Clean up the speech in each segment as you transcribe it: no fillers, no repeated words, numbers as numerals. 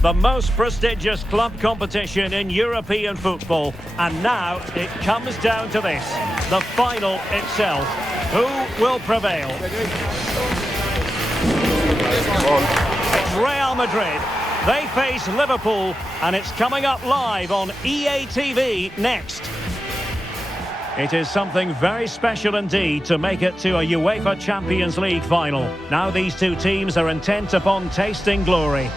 The most prestigious club competition in European football. And now it comes down to this, the final itself. Who will prevail? It's Real Madrid. They face Liverpool, and it's coming up live on EA TV next. It is something very special indeed to make it to a UEFA Champions League final. Now these two teams are intent upon tasting glory.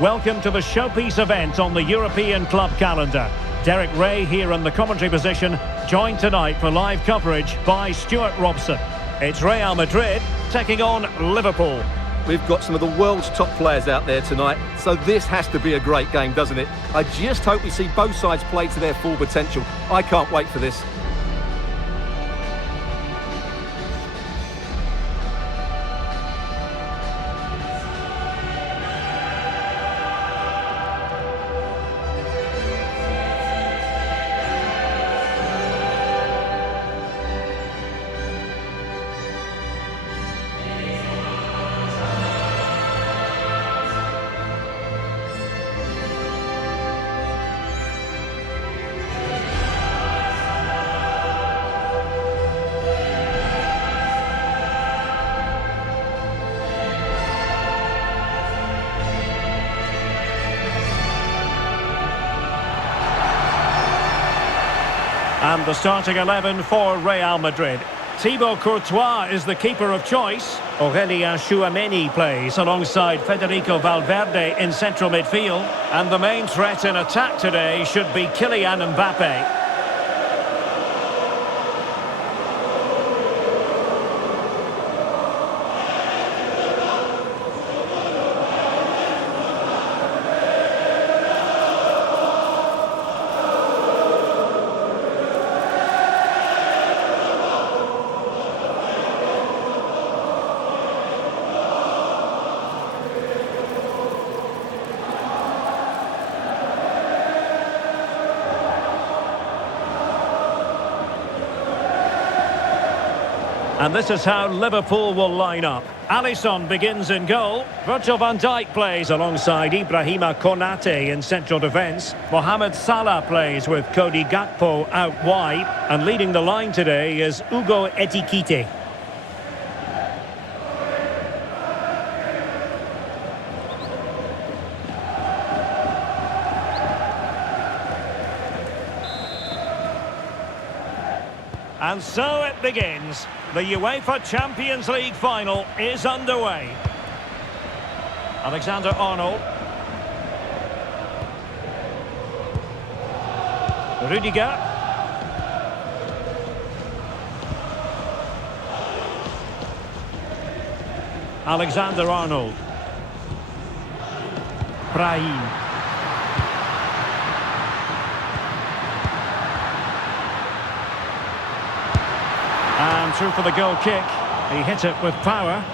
Welcome to the showpiece event on the European club calendar. Derek Ray here in the commentary position, joined tonight for live coverage by Stuart Robson. It's Real Madrid taking on Liverpool. We've got some of the world's top players out there tonight, so this has to be a great game, doesn't it? I just hope we see both sides play to their full potential. I can't wait for this. And the starting 11 for Real Madrid. Thibaut Courtois is the keeper of choice. Aurélien Tchouameni plays alongside Federico Valverde in central midfield. And the main threat in attack today should be Kylian Mbappe. And this is how Liverpool will line up. Alisson begins in goal. Virgil van Dijk plays alongside Ibrahima Konate in central defence. Mohamed Salah plays with Cody Gakpo out wide. And leading the line today is Hugo Ekitike. And so it begins. The UEFA Champions League final is underway. Alexander-Arnold. Rudiger. Alexander-Arnold. Brahim. And through for the goal kick. He hit it with power.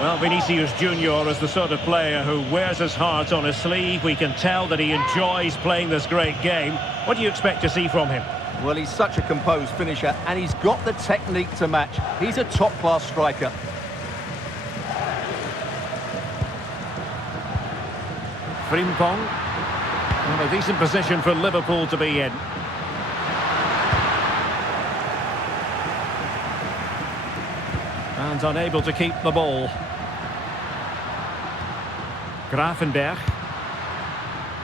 Well, Vinicius Junior is the sort of player who wears his heart on his sleeve. We can tell that he enjoys playing this great game. What do you expect to see from him? Well, he's such a composed finisher, and he's got the technique to match. He's a top-class striker. Frimpong. Well, a decent position for Liverpool to be in. And unable to keep the ball. Gravenberch.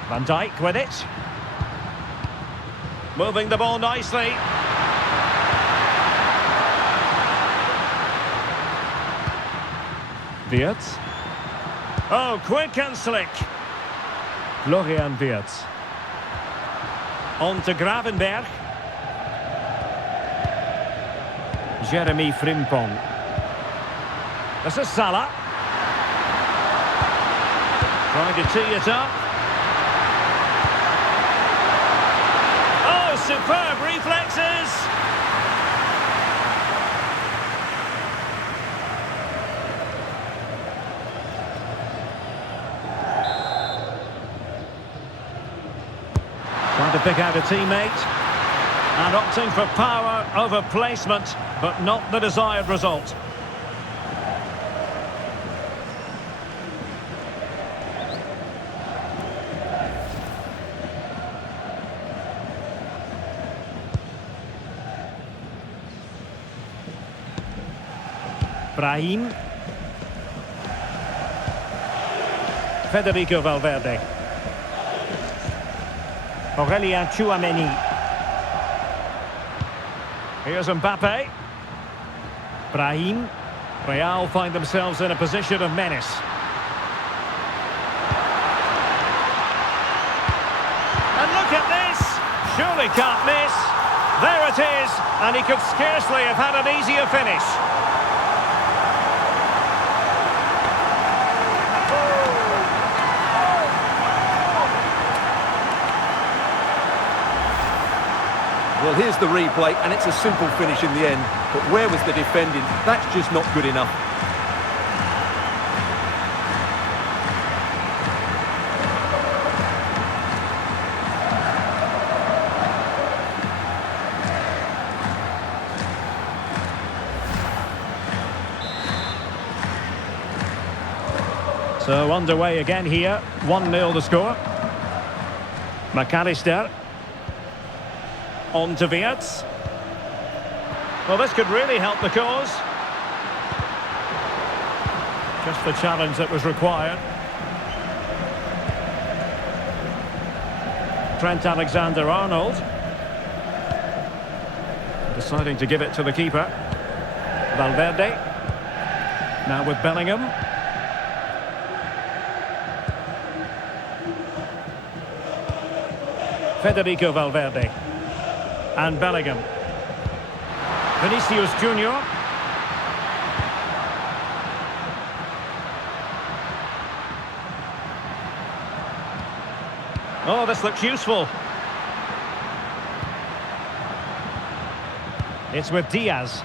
Van Dijk with it. Moving the ball nicely. Wirtz. Oh, quick and slick. Florian Wirtz. On to Gravenberch. Jeremy Frimpong. This is Salah. Trying to tee it up. Oh, superb reflexes. Trying to pick out a teammate. And opting for power over placement, but not the desired result. Brahim. Federico Valverde. Aurelien Tchouameni. Here's Mbappe. Brahim. Real find themselves in a position of menace. And look at this! Surely can't miss. There it is, and he could scarcely have had an easier finish. Well, here's the replay, and it's a simple finish in the end. But where was the defending? That's just not good enough. So underway again here. 1-0 the score. McAllister. On to Wirtz. Well, this could really help the cause. Just the challenge that was required. Trent Alexander-Arnold. Deciding to give it to the keeper. Valverde. Now with Bellingham. Federico Valverde. And Bellingham. Vinicius Junior. Oh, this looks useful. It's with Diaz.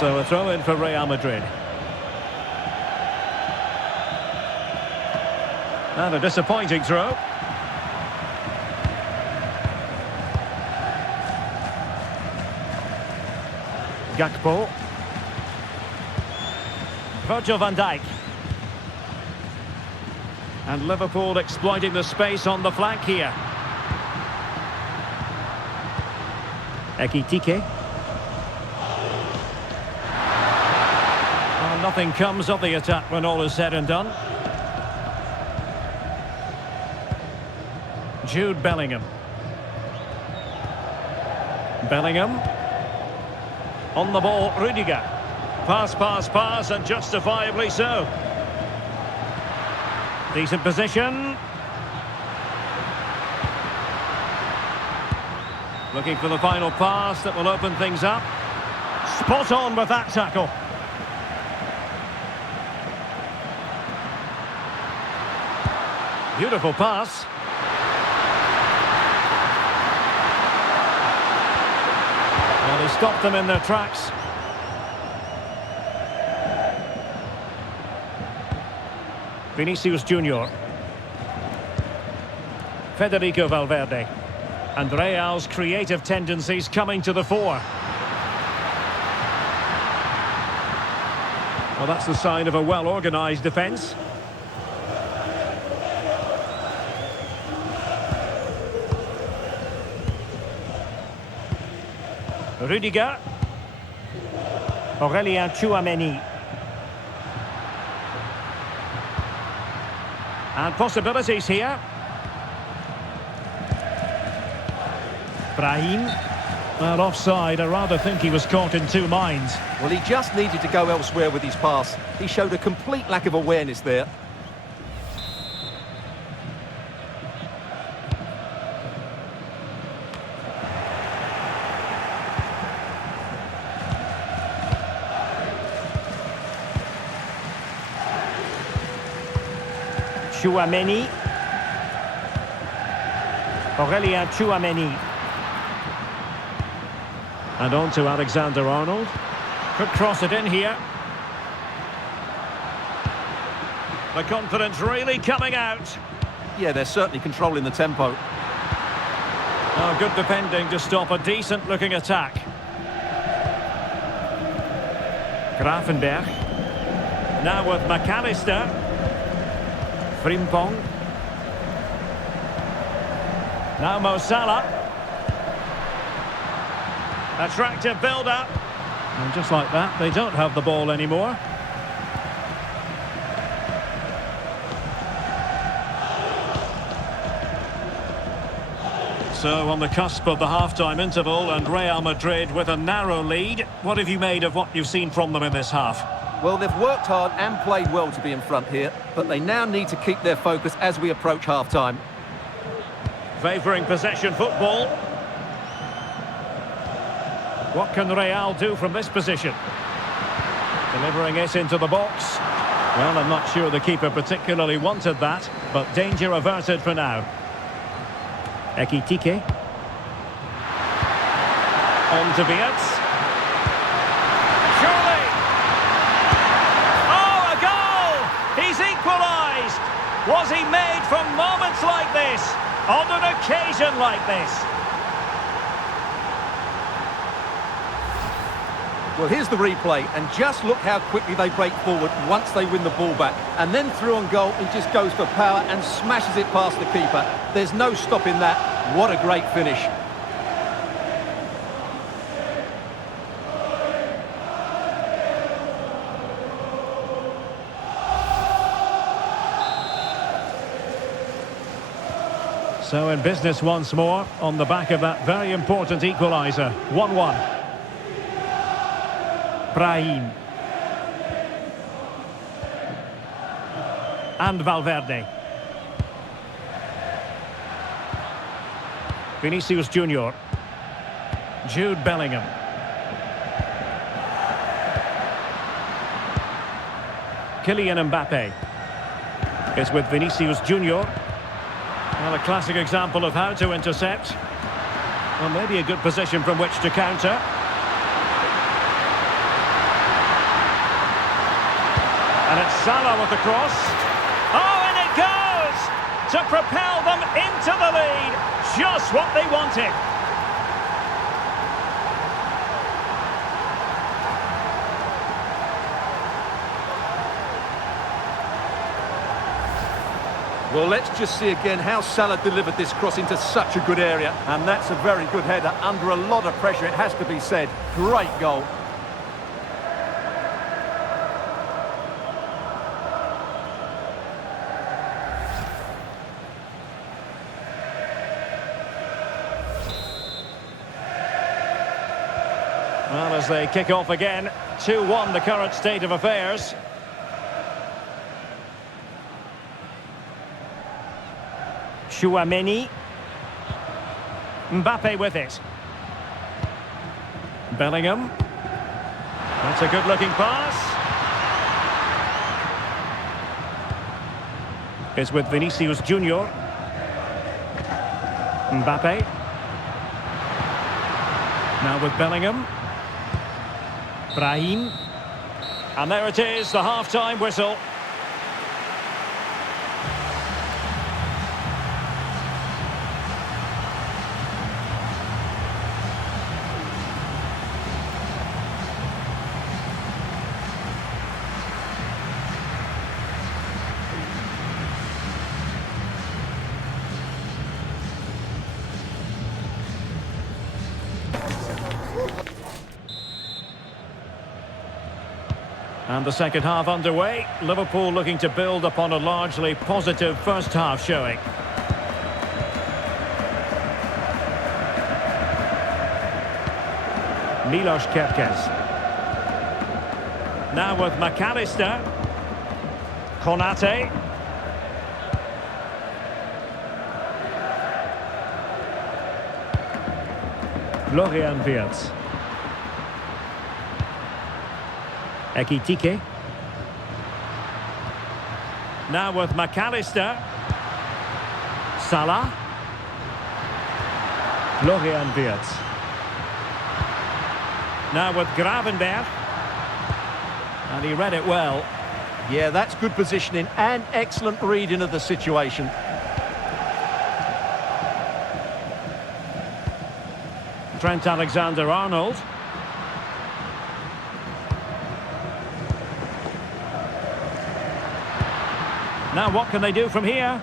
So a throw in for Real Madrid. And a disappointing throw. Gakpo. Virgil van Dijk. And Liverpool exploiting the space on the flank here. Ekitike. Well, nothing comes of the attack when all is said and done. Jude Bellingham. Bellingham. On the ball, Rudiger. Pass, pass, pass, and justifiably so. Decent position. Looking for the final pass that will open things up. Spot on with that tackle. Beautiful pass. Well, he stopped them in their tracks. Vinicius Junior. Federico Valverde. And Real's creative tendencies coming to the fore. Well, that's the sign of a well-organised defence. Rudiger. Aurelien Tchouameni. And possibilities here. Brahim. Well, offside. I rather think he was caught in two minds. Well, he just needed to go elsewhere with his pass. He showed a complete lack of awareness there. Tchouameni. Aurelien Tchouameni. And on to Alexander-Arnold. Could cross it in here. The confidence really coming out. Yeah, they're certainly controlling the tempo. Oh, good defending to stop a decent-looking attack. Gravenberg. Now with McAllister. Frimpong. Now Mo Salah. Attractive build-up. And just like that, they don't have the ball anymore. So on the cusp of the half-time interval and Real Madrid with a narrow lead. What have you made of what you've seen from them in this half? Well, they've worked hard and played well to be in front here, but they now need to keep their focus as we approach half-time. Favouring possession football. What can Real do from this position? Delivering it into the box. Well, I'm not sure the keeper particularly wanted that, but danger averted for now. Ekitike. On to Beats. Surely! Oh, a goal! He's equalised! Was he made for moments like this? On an occasion like this? Well, here's the replay, and just look how quickly they break forward once they win the ball back. And then through on goal, he just goes for power and smashes it past the keeper. There's no stopping that. What a great finish. So in business once more, on the back of that very important equaliser. 1-1. Brahim. And Valverde. Vinicius Junior. Jude Bellingham. Kylian Mbappe. It's with Vinicius Junior. Well, a classic example of how to intercept. Well, maybe a good position from which to counter. And it's Salah with the cross. Oh, and it goes! To propel them into the lead. Just what they wanted. Well, let's just see again how Salah delivered this cross into such a good area. And that's a very good header under a lot of pressure, it has to be said. Great goal. Well, as they kick off again, 2-1 the current state of affairs. Chouameni. Mbappe with it. Bellingham. That's a good-looking pass. It's with Vinicius Junior. Mbappe. Now with Bellingham. Brahim. And there it is, the half-time whistle. And the second half underway. Liverpool looking to build upon a largely positive first half showing. Milos Kerkez. Now with McAllister. Konate. Florian Wirtz. Ekitike. Now with McAllister. Salah. Florian Wirtz. Now with Gravenberg. And he read it well. Yeah, that's good positioning and excellent reading of the situation. Trent Alexander-Arnold. Now what can they do from here?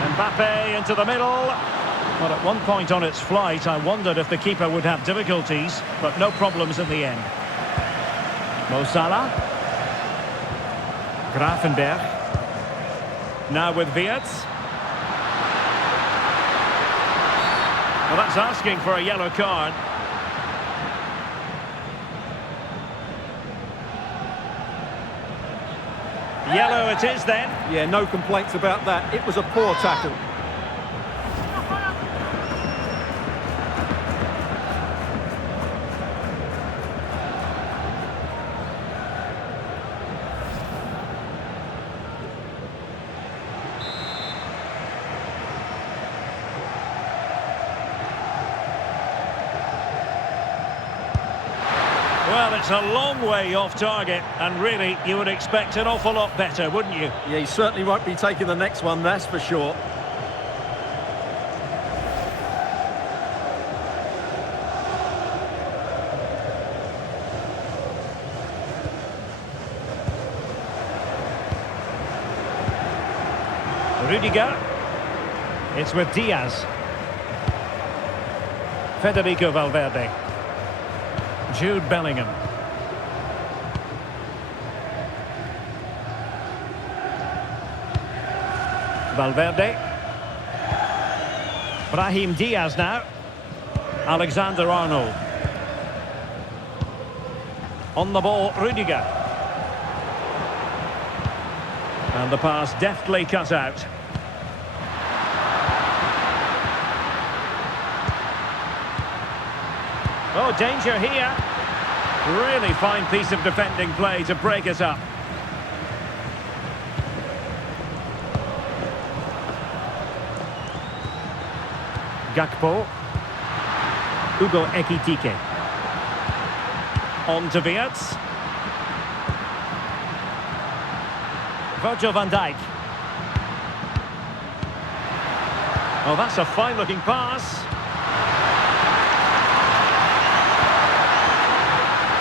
Mbappe into the middle. Well, at one point on its flight, I wondered if the keeper would have difficulties, but no problems in the end. Mo Salah. Grafenberg. Now with Wirtz. Well, that's asking for a yellow card. Yellow it is then. Yeah, no complaints about that. It was a poor tackle. Well, it's a long way off target, and really, you would expect an awful lot better, wouldn't you? Yeah, he certainly won't be taking the next one, that's for sure. Rudiger. It's with Diaz. Federico Valverde. Jude Bellingham. Valverde. Brahim Diaz now. Alexander-Arnold. On the ball, Rudiger. And the pass deftly cut out. Oh, danger here. Really fine piece of defending play to break us up. Gakpo. Hugo Ekitike. On to Wirtz. Virgil van Dijk. Oh, that's a fine-looking pass.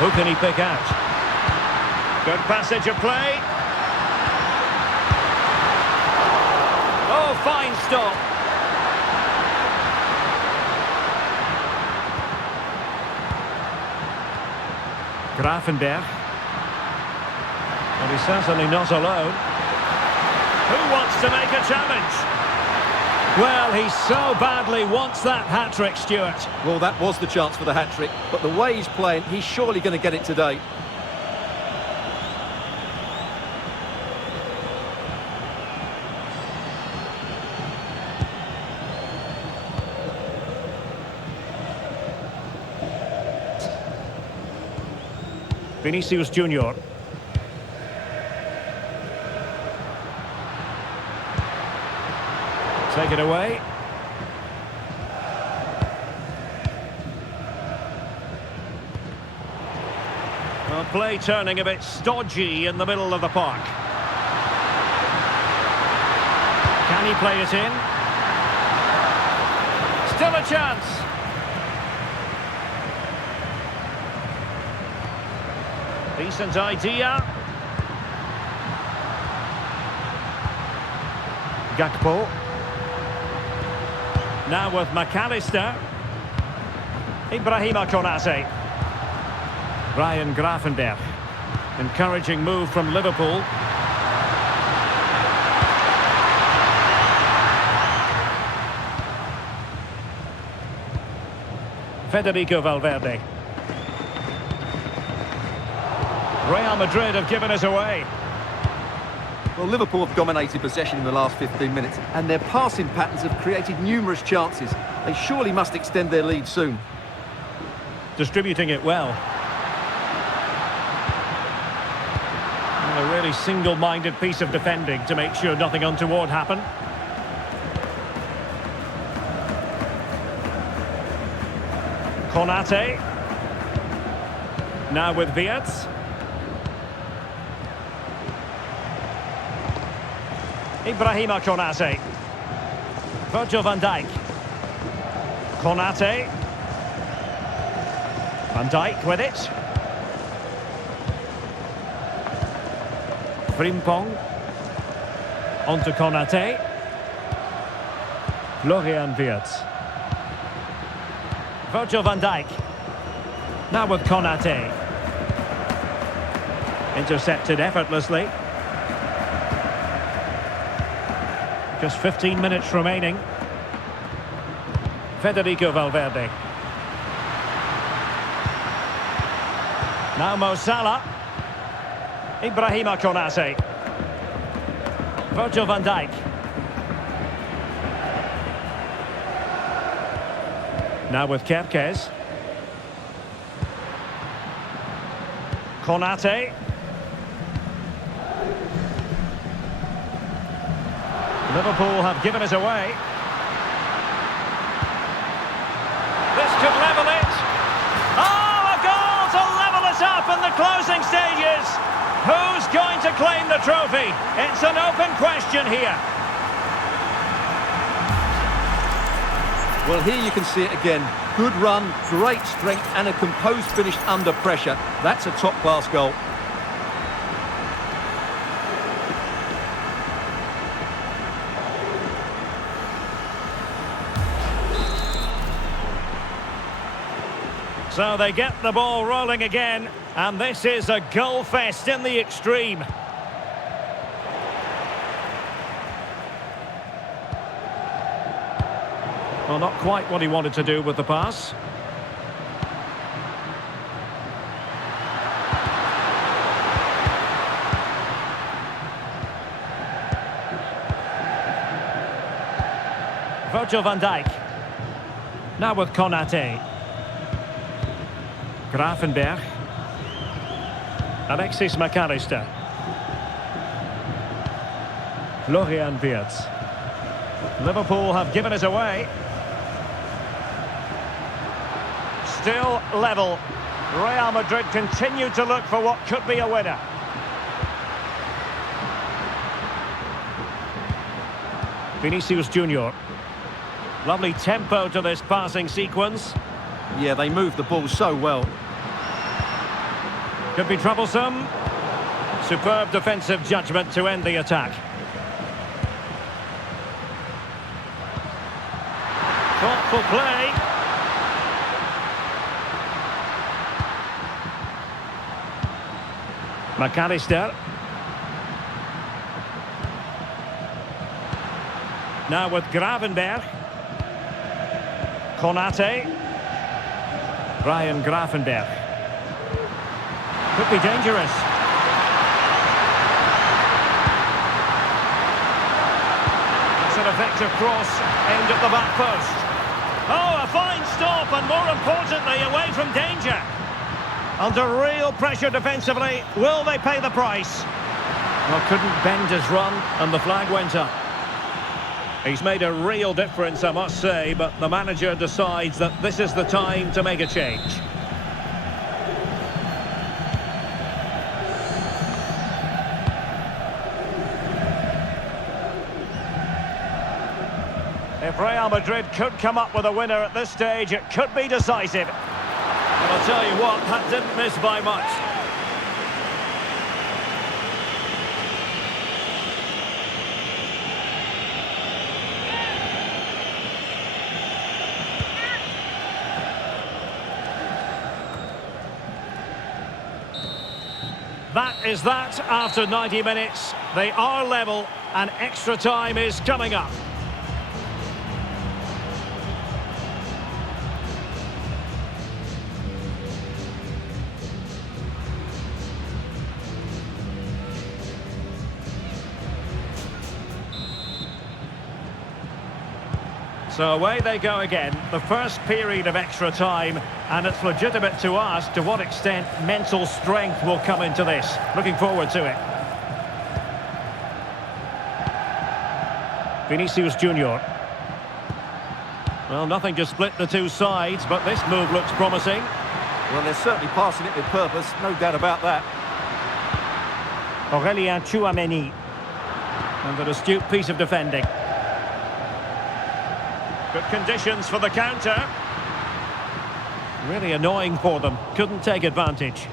Who can he pick out? Good passage of play. Oh, fine stop. Grafenberg. Well, he's certainly not alone. Who wants to make a challenge? Well, he so badly wants that hat-trick, Stuart. Well, that was the chance for the hat-trick, but the way he's playing, he's surely going to get it today. Vinicius Junior. Take it away. Well, play turning a bit stodgy in the middle of the park. Can he play it in? Still a chance. Decent idea. Gakpo. Now with McAllister. Ibrahima Konate. Ryan Grafenberg. Encouraging move from Liverpool. Federico Valverde. Real Madrid have given us away. Well, Liverpool have dominated possession in the last 15 minutes, and their passing patterns have created numerous chances. They surely must extend their lead soon. Distributing it well. And a really single-minded piece of defending to make sure nothing untoward happened. Konate. Now with Wirtz. Ibrahima Konate. Virgil van Dijk. Konate. Van Dijk with it. Frimpong. On to Konate. Florian Wirtz. Virgil van Dijk. Now with Konate. Intercepted effortlessly. Just 15 minutes remaining. Federico Valverde. Now Mo Salah. Ibrahima Konate. Virgil van Dijk. Now with Kerkez. Konate. Liverpool have given us away. This could level it. Oh, a goal to level us up in the closing stages. Who's going to claim the trophy? It's an open question here. Well, here you can see it again. Good run, great strength and a composed finish under pressure. That's a top-class goal. So they get the ball rolling again, and this is a goal fest in the extreme. Well, not quite what he wanted to do with the pass. Virgil van Dijk. Now with Konate. Gravenberg. Alexis McAllister. Florian Wirtz. Liverpool have given us away. Still level. Real Madrid continue to look for what could be a winner. Vinicius Junior. Lovely tempo to this passing sequence. Yeah, they move the ball so well. Could be troublesome. Superb defensive judgment to end the attack. Thoughtful play. McAllister. Now with Gravenberg. Konate. Brian Gravenberg. Could be dangerous. It's an effective cross aimed at the back post. Oh, a fine stop and more importantly away from danger. Under real pressure defensively, will they pay the price? Well, couldn't bend his run and the flag went up. He's made a real difference, I must say, but the manager decides that this is the time to make a change. If Real Madrid could come up with a winner at this stage, it could be decisive. And I'll tell you what, that didn't miss by much. That is that after 90 minutes. They are level and extra time is coming up. So away they go again, the first period of extra time, and it's legitimate to ask to what extent mental strength will come into this. Looking forward to it. Vinicius Junior. Well, nothing to split the two sides, but this move looks promising. Well, they're certainly passing it with purpose, no doubt about that. Aurelien Tchouameni. And an astute piece of defending. Good conditions for the counter. Really annoying for them. Couldn't take advantage.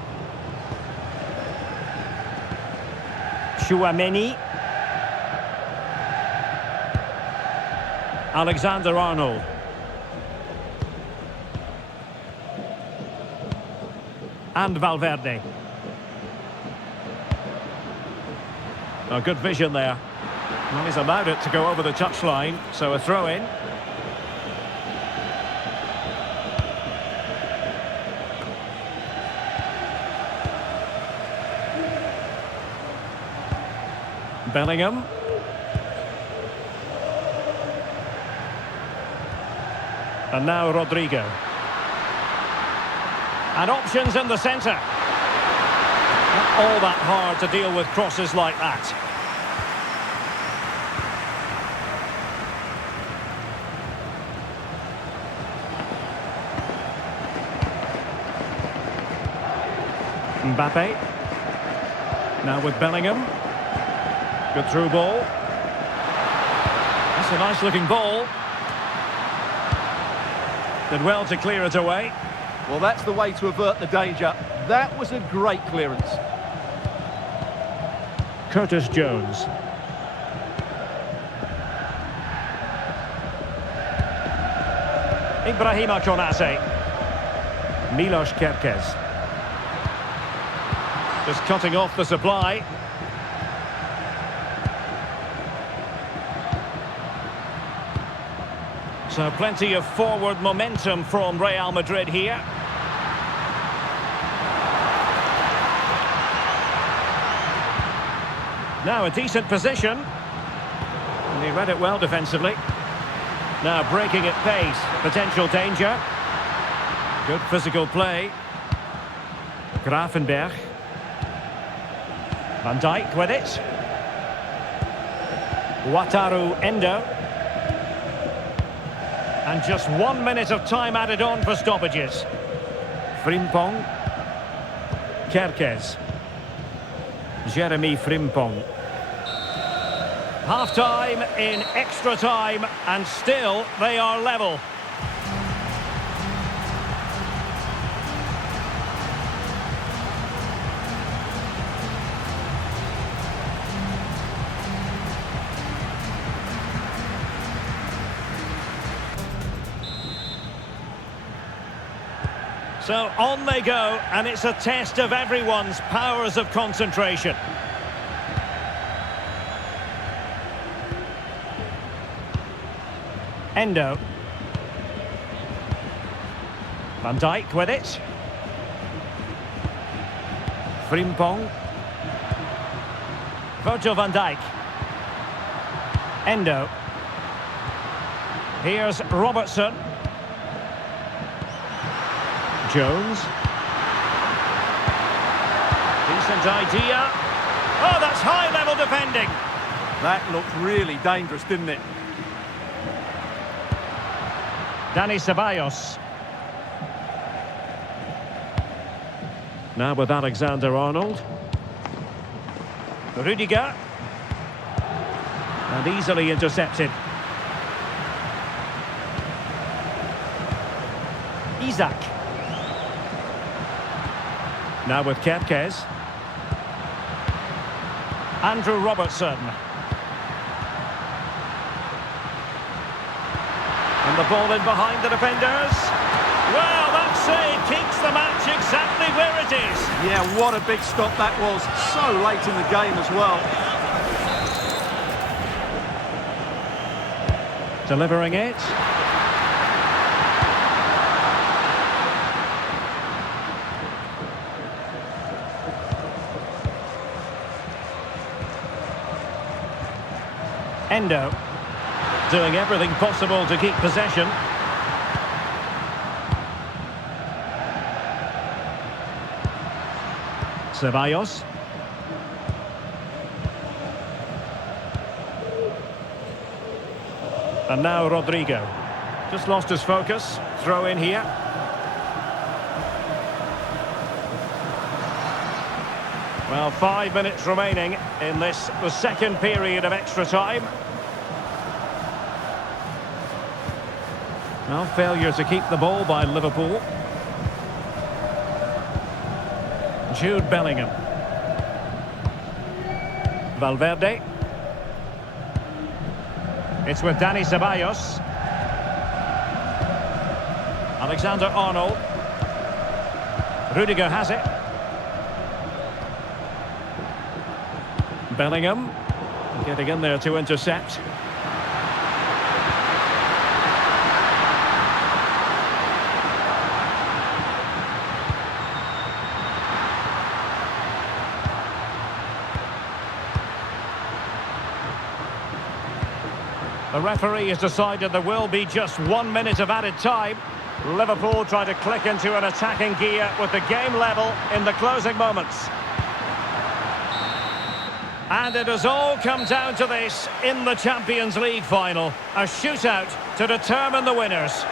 Tchouameni. Alexander-Arnold. And Valverde. Oh, good vision there. Well, he's allowed it to go over the touchline, so a throw-in. Bellingham. And now Rodrigo. And options in the centre. Not all that hard to deal with crosses like that. Mbappe. Now with Bellingham. Good through ball. That's a nice looking ball. Did well to clear it away. Well, that's the way to avert the danger. That was a great clearance. Curtis Jones. Ibrahima Konate. Milos Kerkez. Just cutting off the supply. So plenty of forward momentum from Real Madrid here. Now a decent position. And he read it well defensively. Now breaking at pace. Potential danger. Good physical play. Gravenberch. Van Dijk with it. Wataru Endo. And just 1 minute of time added on for stoppages. Frimpong. Kerkez. Jeremy Frimpong. Half-time in extra time, and still they are level. So on they go, and it's a test of everyone's powers of concentration. Endo. Van Dijk with it. Frimpong. Virgil van Dijk. Endo. Here's Robertson. Jones. Decent idea. Oh, that's high-level defending. That looked really dangerous, didn't it? Dani Ceballos. Now with Alexander-Arnold. Rudiger. And easily intercepted. Isaac. Now with Kerkez. Andrew Robertson. And the ball in behind the defenders. Well, that save keeps the match exactly where it is. Yeah, what a big stop that was. So late in the game as well. Delivering it. Endo. Doing everything possible to keep possession. Ceballos. And now Rodrigo. Just lost his focus. Throw in here. Well, 5 minutes remaining in this, the second period of extra time. Well, failure to keep the ball by Liverpool. Jude Bellingham. Valverde. It's with Dani Ceballos. Alexander-Arnold. Rudiger has it. Bellingham getting in there to intercept. The referee has decided there will be just 1 minute of added time. Liverpool try to click into an attacking gear with the game level in the closing moments. And it has all come down to this in the Champions League final. A shootout to determine the winners.